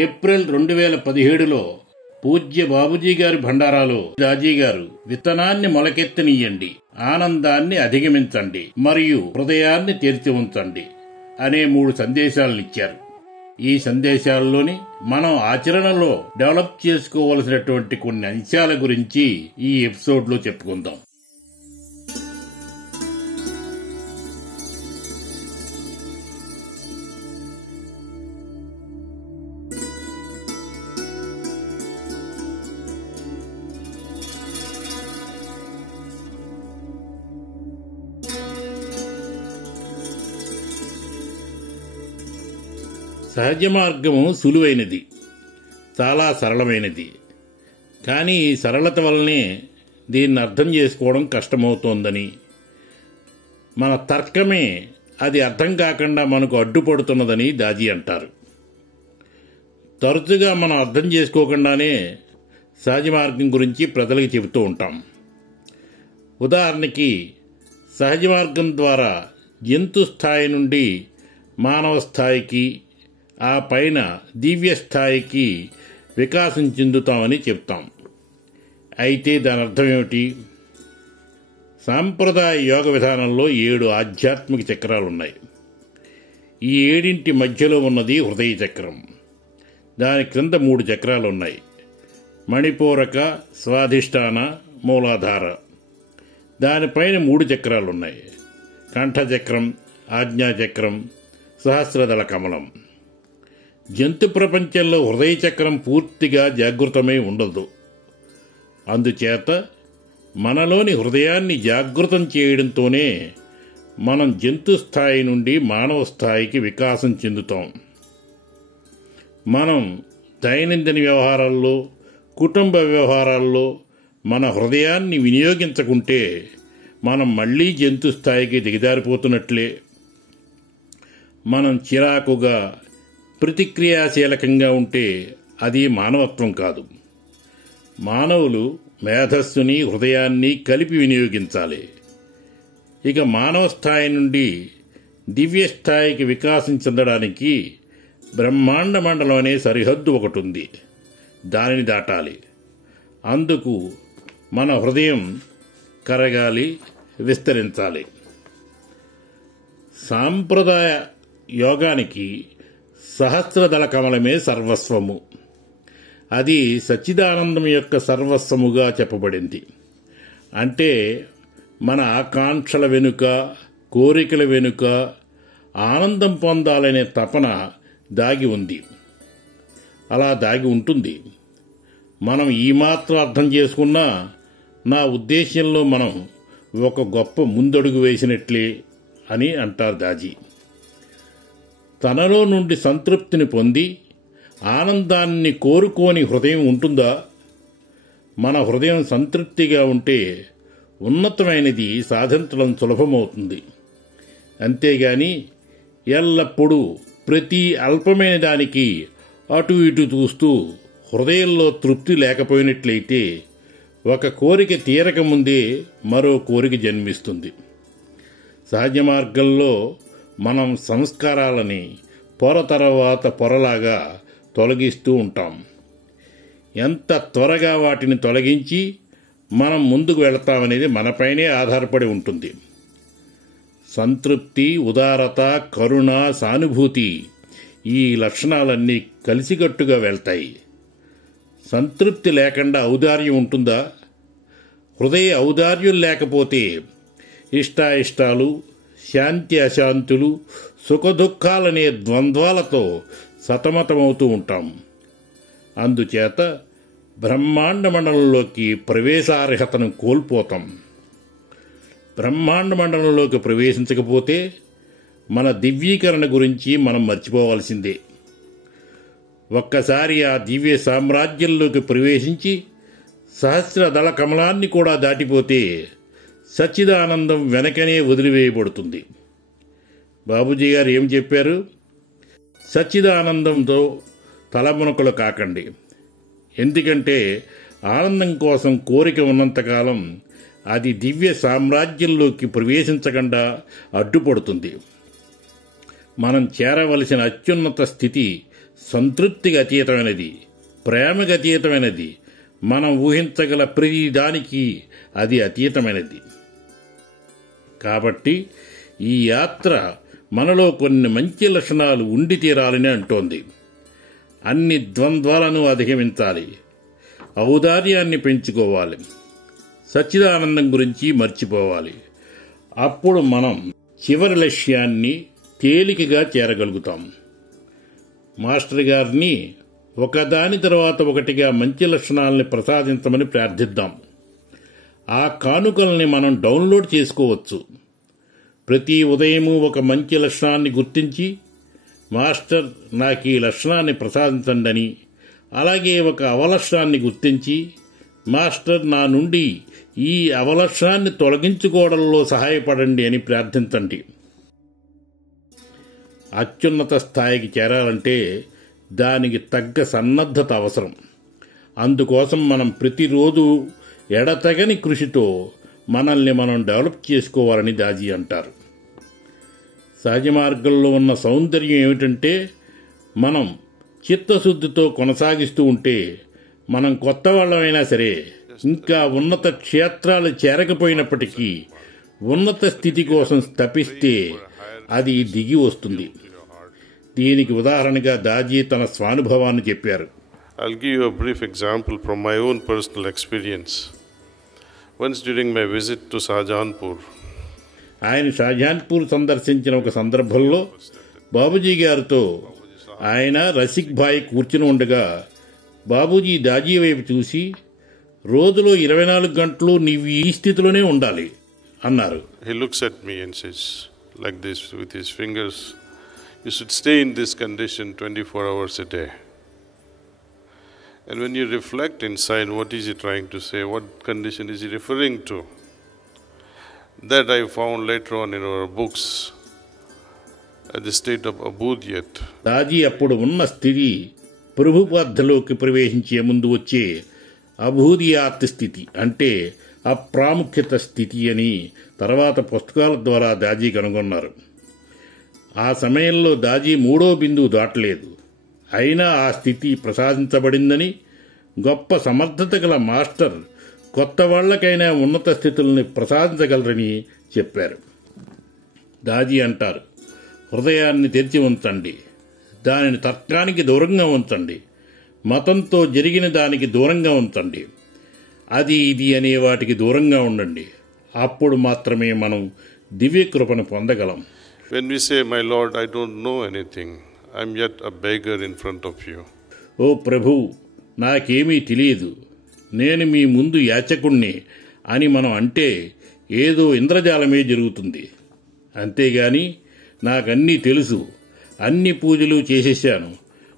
April 2017లో పూజ్య బాబూజీ గారి భండారాలో దాజీ గారు విత్తనాన్ని మొలకెత్తనీయండి, ఆనందాన్ని అధిగమించండి మరియు హృదయాన్ని తెరిచి ఉంచండి అనే 3 సందేశాలనిచ్చారు. ఈ సందేశాల్లోని మనం ఆచరణలో డెవలప్ చేసుకోవలసినటువంటి కొన్ని అంశాల గురించి ఈ ఎపిసోడ్లో చెప్పుకుందాం. సహజ మార్గము సులువైనది, చాలా సరళమైనది. కానీ ఈ సరళత వల్లనే దీన్ని అర్థం చేసుకోవడం కష్టమవుతోందని, మన తర్కమే అది అర్థం కాకుండా మనకు అడ్డుపడుతున్నదని దాజీ అంటారు. తరచుగా మనం అర్థం చేసుకోకుండానే సహజ మార్గం గురించి ప్రజలకు చెబుతూ ఉంటాం. ఉదాహరణకి, సహజ మార్గం ద్వారా జంతు స్థాయి నుండి మానవ స్థాయికి, ఆ పైన దివ్య స్థాయికి వికాసం చెందుతామని చెప్తాం. అయితే దాని అర్థం ఏమిటి? సాంప్రదాయ యోగ విధానంలో 7 ఆధ్యాత్మిక చక్రాలున్నాయి. ఈ 7 మధ్యలో ఉన్నది హృదయ చక్రం. దాని క్రింద 3 చక్రాలున్నాయి: మణిపూరక, స్వాధిష్టాన, మూలాధార. దానిపైన 3 చక్రాలున్నాయి: కంఠచక్రం, ఆజ్ఞాచక్రం, సహస్రదళ కమలం. జంతు ప్రపంచంలో హృదయ చక్రం పూర్తిగా జాగృతమై ఉండదు. అందుచేత మనలోని హృదయాన్ని జాగృతం చేయడంతోనే మనం జంతు స్థాయి నుండి మానవ స్థాయికి వికాసం చెందుతాం. మనం దైనందిన వ్యవహారాల్లో, కుటుంబ వ్యవహారాల్లో మన హృదయాన్ని వినియోగించకుంటే మనం మళ్లీ జంతు స్థాయికి దిగజారిపోతున్నట్లే. మనం చిరాకుగా, ప్రతిక్రియాశీలకంగా ఉంటే అది మానవత్వం కాదు. మానవులు మేధస్సుని, హృదయాన్ని కలిపి వినియోగించాలి. ఇక మానవ స్థాయి నుండి దివ్య స్థాయికి వికాసం చెందడానికి బ్రహ్మాండ మండలం అనే సరిహద్దు ఒకటి ఉంది. దానిని దాటాలి. అందుకు మన హృదయం కరగాలి, విస్తరించాలి. సాంప్రదాయ యోగానికి సహస్రదళ కమలమే సర్వస్వము. అది సచ్చిదానందం యొక్క సర్వస్వముగా చెప్పబడింది. అంటే మన ఆకాంక్షల వెనుక, కోరికల వెనుక ఆనందం పొందాలనే తపన దాగి ఉంది. అలా దాగి ఉంటుంది. మనం ఈ మాత్రం అర్థం చేసుకున్నా నా ఉద్దేశ్యంలో మనం ఒక గొప్ప ముందడుగు వేసినట్లే అని అంటారు దాజీ. తనలో నుండి సంతృప్తిని పొంది ఆనందాన్ని కోరుకోని హృదయం ఉంటుందా? మన హృదయం సంతృప్తిగా ఉంటే ఉన్నతమైనది సాధించడం సులభమవుతుంది. అంతేగాని ఎల్లప్పుడూ ప్రతి అల్పమైన దానికి అటు ఇటు చూస్తూ హృదయంలో తృప్తి లేకపోయినట్లయితే ఒక కోరిక తీరకముందే మరో కోరిక జన్మిస్తుంది. సహజ మార్గంలో మనం సంస్కారాలని పొర తర్వాత పొరలాగా తొలగిస్తూ ఉంటాం. ఎంత త్వరగా వాటిని తొలగించి మనం ముందుకు వెళతామనేది మనపైనే ఆధారపడి ఉంటుంది. సంతృప్తి, ఉదారత, కరుణ, సానుభూతి ఈ లక్షణాలన్నీ కలిసికట్టుగా వెళ్తాయి. సంతృప్తి లేకుండా ఔదార్యం ఉంటుందా? హృదయ ఔదార్యం లేకపోతే ఇష్టాయిష్టాలు, శాంతి అశాంతులు, సుఖదుఖాలనే ద్వంద్వాలతో సతమతమవుతూ ఉంటాం. అందుచేత బ్రహ్మాండ మండలంలోకి ప్రవేశార్హతను కోల్పోతాం. బ్రహ్మాండ మండలంలోకి ప్రవేశించకపోతే మన దివ్యీకరణ గురించి మనం మర్చిపోవాల్సిందే. ఒక్కసారి ఆ దివ్య సామ్రాజ్యంలోకి ప్రవేశించి సహస్రదళ కమలాన్ని కూడా దాటిపోతే సచ్చిదానందం వెనకనే వదిలివేయబడుతుంది. బాబూజీ గారు ఏం చెప్పారు? సచ్చిదానందంతో తలమునకలు కాకండి. ఎందుకంటే ఆనందం కోసం కోరిక ఉన్నంతకాలం అది దివ్య సామ్రాజ్యంలోకి ప్రవేశించకుండా అడ్డుపడుతుంది. మనం చేరవలసిన అత్యున్నత స్థితి సంతృప్తికి అతీతమైనది, ప్రేమకు అతీతమైనది, మనం ఊహించగల ప్రతి దానికి అది అతీతమైనది. కాబట్టి ఈ యాత్ర మనలో కొన్ని మంచి లక్షణాలు ఉండి తీరాలని అంటోంది. అన్ని ద్వంద్వాలను అధిగమించాలి, ఔదార్యాన్ని పెంచుకోవాలి, సచ్చిదానందం గురించి మర్చిపోవాలి. అప్పుడు మనం చివరి లక్ష్యాన్ని తేలికగా చేరగలుగుతాం. మాస్టర్ గారిని ఒకదాని తర్వాత ఒకటిగా మంచి లక్షణాలని ప్రసాదించమని ప్రార్థిద్దాం. ఆ కానుకల్ని మనం డౌన్లోడ్ చేసుకోవచ్చు. ప్రతి ఉదయము ఒక మంచి లక్షణాన్ని గుర్తించి, మాస్టర్ నాకు ఈ లక్షణాన్ని ప్రసాదించండి, అలాగే ఒక అవలక్షణాన్ని గుర్తించి, మాస్టర్ నా నుండి ఈ అవలక్షణాన్ని తొలగించుకోవడంలో సహాయపడండి అని ప్రార్థించండి. అత్యున్నత స్థాయికి చేరాలంటే దానికి తగ్గ సన్నద్ధత అవసరం. అందుకోసం మనం ప్రతిరోజు ఎడతెగని కృషితో మనల్ని మనం డెవలప్ చేసుకోవాలని దాజీ అంటారు. సహజ మార్గంలో ఉన్న సౌందర్యం ఏమిటంటే, మనం చిత్తశుద్ధితో కొనసాగిస్తూ ఉంటే మనం కొత్త వాళ్ళమైనా సరే, ఇంకా ఉన్నత క్షేత్రాలు చేరకపోయినప్పటికీ ఉన్నత స్థితి కోసం తపిస్తే అది దిగి వస్తుంది. దీనికి ఉదాహరణగా దాజీ తన స్వానుభవాన్ని చెప్పారు. I'll give you a brief example from my own personal experience. Once during my visit to Shahjahanpur, ఆయన షాజహాన్పూర్ సందర్శించిన ఒక సందర్భంలో బాబూజీ గారితో ఆయన రసిక్ భాయ్ కూర్చుని ఉండగా బాబూజీ దాజీ వైపు చూసి, రోజులో 24 గంటలు నీవు ఈ స్థితిలోనే ఉండాలి అన్నారు. he looks at me and says like this with his fingers, you should stay in this condition 24 hours a day. And when you reflect inside, what is he trying to say? What condition is he referring to? That I found later on in our books at the state of abudiyat. Daaji అప్పుడు ఉన్న స్థితి ప్రభుపద్ధలోకి ప్రవేశించే ముందు వచ్చే అభూదియాత్ స్థితి, అంటే అప్రాముఖ్యత స్థితి అని తర్వాత పుస్తకాల ద్వారా దాజీ కనుగొన్నారు. ఆ సమయంలో దాజీ 3వ బిందువు దాటలేదు. అయినా ఆ స్థితి ప్రసాదించబడిందని, గొప్ప సమర్థత గల మాస్టర్ కొత్త వాళ్లకైనా ఉన్నత స్థితుల్ని ప్రసాదించగలరని చెప్పారు. దాజీ అంటారు, హృదయాన్ని తెరిచి ఉంచండి, దానిని తర్కానికి దూరంగా ఉంచండి, మతంతో జరిగిన దానికి దూరంగా ఉంచండి, అది ఇది అనే వాటికి దూరంగా ఉండండి. అప్పుడు మాత్రమే మనం దివ్య కృపను పొందగలం. When we say, my Lord, I don't know anything, I'm yet a beggar in front of you. ఓ ప్రభు, నాకేమీ తెలియదు, నేను మీ ముందు యాచకుణ్ణి అని మనం అంటే ఏదో ఇంద్రజాలమే జరుగుతుంది. అంతేగాని నాకన్నీ తెలుసు, అన్ని పూజలు చేసేశాను,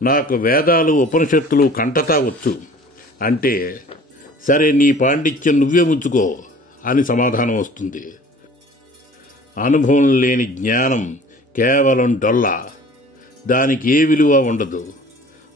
నాకు వేదాలు ఉపనిషత్తులు కంఠతా వచ్చు అంటే, సరే నీ పాండిత్యం నువ్వే ఉంచుకో అని సమాధానం వస్తుంది. అనుభవం లేని జ్ఞానం కేవలం డొల్ల, దానికి ఏ విలువ ఉండదు.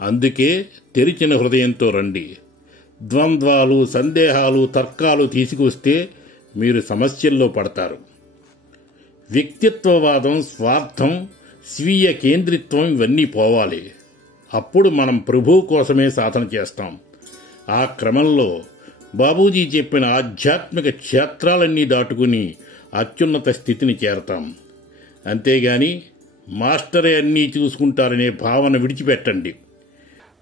అందుకే తెరిచిన హృదయంతో రండి. ద్వంద్వాలు, సందేహాలు, తర్కాలు తీసుకొస్తే మీరు సమస్యల్లో పడతారు. వ్యక్తిత్వవాదం, స్వార్థం, స్వీయ కేంద్రిత్వం ఇవన్నీ పోవాలి. అప్పుడు మనం ప్రభువు కోసమే సాధన చేస్తాం. ఆ క్రమంలో బాబూజీ చెప్పిన ఆధ్యాత్మిక క్షేత్రాలన్నీ దాటుకుని అత్యున్నత స్థితిని చేరతాం. అంతేగాని మాస్టరే అన్నీ చూసుకుంటారనే భావన విడిచిపెట్టండి.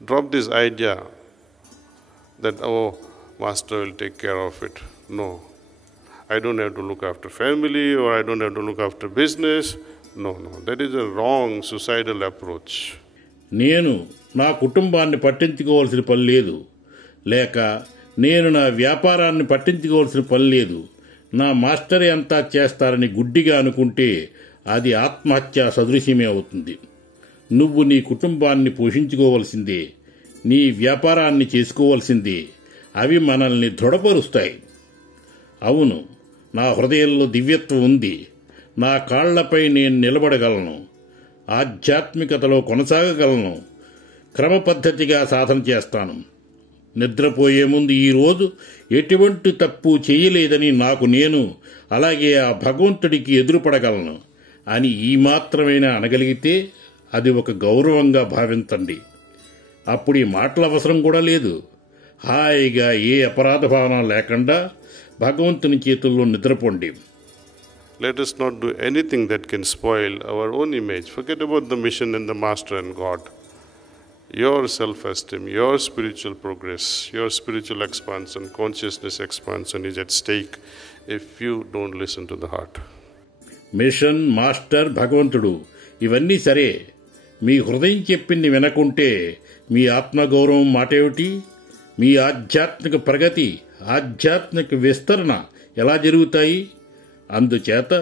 Drop this idea that, oh, master will take care of it. No, I don't have to look after family, or I don't have to look after business. No, that is a wrong suicidal approach. నేను నా కుటుంబాన్ని పట్టించుకోవాల్సిన పని లేదు, లేక నేను నా వ్యాపారాన్ని పట్టించుకోవాల్సిన పని లేదు, నా మాస్టరే అంతా చేస్తారని గుడ్డిగా అనుకుంటే అది ఆత్మహత్య సదృశ్యమే అవుతుంది. నువ్వు నీ కుటుంబాన్ని పోషించుకోవలసిందే, నీ వ్యాపారాన్ని చేసుకోవలసిందే. అవి మనల్ని దృఢపరుస్తాయి. అవును, నా హృదయంలో దివ్యత్వం ఉంది, నా కాళ్లపై నేను నిలబడగలను, ఆధ్యాత్మికతలో కొనసాగగలను, క్రమపద్ధతిగా సాధన చేస్తాను. నిద్రపోయే ముందు ఈరోజు ఎటువంటి తప్పు చేయలేదని నాకు నేను, అలాగే ఆ భగవంతుడికి ఎదురుపడగలను అని ఈ మాత్రమైనా అనగలిగితే అది ఒక గౌరవంగా భావించండి. అప్పుడు ఈ మాటల అవసరం కూడా లేదు. హాయిగా ఏ అపరాధ భావన లేకుండా భగవంతుని చేతుల్లో నిద్రపోండి. Let us not do anything that can spoil our own image. Forget about the mission and the master and God. Your self-esteem, your spiritual progress, your spiritual expansion, consciousness expansion is at stake if you don't listen to the heart. Mission, master, భగవంతుడు ఇవన్నీ సరే, మీ హృదయం చెప్పింది వినకుంటే మీ ఆత్మగౌరవం మాటేమిటి? మీ ఆధ్యాత్మిక ప్రగతి, ఆధ్యాత్మిక విస్తరణ ఎలా జరుగుతాయి? అందుచేత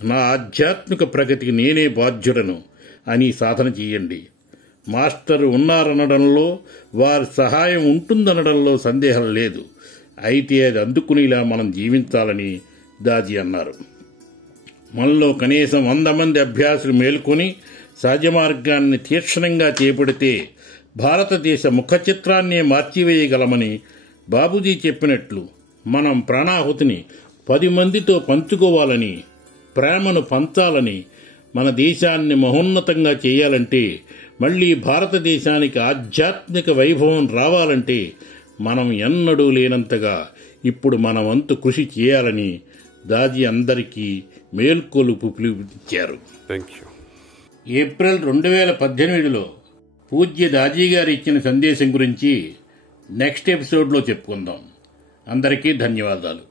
నా ఆధ్యాత్మిక ప్రగతికి నేనే బాధ్యుడను అని సాధన చేయండి. మాస్టర్ ఉన్నారనడంలో, వారి సహాయం ఉంటుందనడంలో సందేహం లేదు. అయితే అది అందుకునేలా మనం జీవించాలని దాజీ అన్నారు. మనలో కనీసం 100 మంది అభ్యాసులు మేల్కొని సహజ మార్గాన్ని తీక్షణంగా చేపడితే భారతదేశ ముఖ చిత్రాన్నే మార్చివేయగలమని బాబూజీ చెప్పినట్లు మనం ప్రాణాహుతిని 10 మందితో పంచుకోవాలని, ప్రేమను పంచాలని, మన దేశాన్ని మహోన్నతంగా చేయాలంటే, మళ్లీ భారతదేశానికి ఆధ్యాత్మిక వైభవం రావాలంటే మనం ఎన్నడూ లేనంతగా ఇప్పుడు మన వంతు కృషి చేయాలని దాజీ అందరికీ మేల్కొలుపు పిలుపునిచ్చారు. ఏప్రిల్ 2018లో పూజ్య దాజీ గారు ఇచ్చిన సందేశం గురించి నెక్స్ట్ ఎపిసోడ్లో చెప్పుకుందాం. అందరికీ ధన్యవాదాలు.